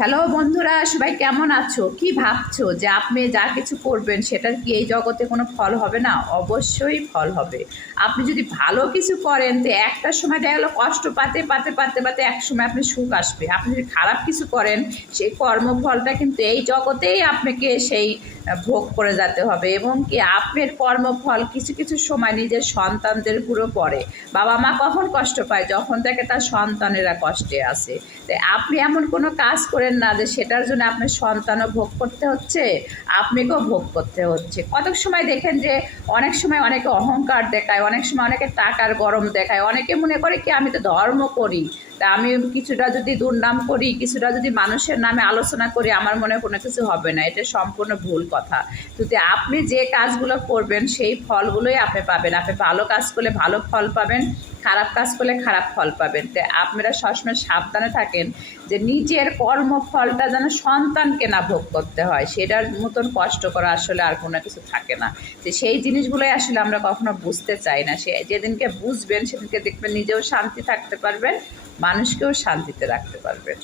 Hello বন্ধুরা, সবাই কেমন আছো? কি ভাবছো যে আপনি যা কিছু করবেন সেটার কি এই জগতে কোনো ফল হবে না? অবশ্যই ফল হবে। আপনি যদি ভালো কিছু করেন তো একটা সময় দেখা গেলো কষ্ট পাতে পাতে পাতে পাতে এক সময় আপনি সুখ আসবে। আপনি যদি খারাপ কিছু করেন সেই কর্মফলটা কিন্তু এই জগতেই আপনাকে সেই ভোগ করে যেতে হবে, এবং কি আপনার কর্মফল কিছু কিছু সময় নিজের সন্তানদের পুরো পড়ে। বাবা মা কখন কষ্ট পায়? যখন থেকে তার সন্তানেরা কষ্টে আছে। তাই আপনি এমন কোনো কাজ করেন না যে সেটার জন্য আপনার সন্তানও ভোগ করতে হচ্ছে, আপনাকেও ভোগ করতে হচ্ছে। কত সময় দেখেন যে অনেক সময় অনেকে অহংকার দেখায়, অনেক সময় অনেকে টাকার গরম দেখায়, অনেকে মনে করে কি আমি তো ধর্ম করি, তা আমি কিছুটা যদি দুর্নাম করি, কিছুটা যদি মানুষের নামে আলোচনা করি, আমার মনে কোনো কিছু হবে না। এটা সম্পূর্ণ ভুল কথা। যদি আপনি যে কাজগুলো করবেন সেই ফলগুলোই আপনি পাবেন। আপনি ভালো কাজ করলে ভালো ফল পাবেন, খারাপ কাজ করলে খারাপ ফল পাবেন। তাই আপনারা সবসময় সাবধানে থাকেন যে নিজের কর্মফলটা যেন সন্তানকে না ভোগ করতে হয়, সেটার মতন কষ্ট করা আসলে আর কোনো কিছু থাকে না। যে সেই জিনিসগুলোই আসলে আমরা কখনো বুঝতে চাই না। সে যেদিনকে বুঝবেন সেদিনকে দেখবেন নিজেও শান্তি থাকতে পারবেন, মানুষকেও শান্তিতে রাখতে পারবেন।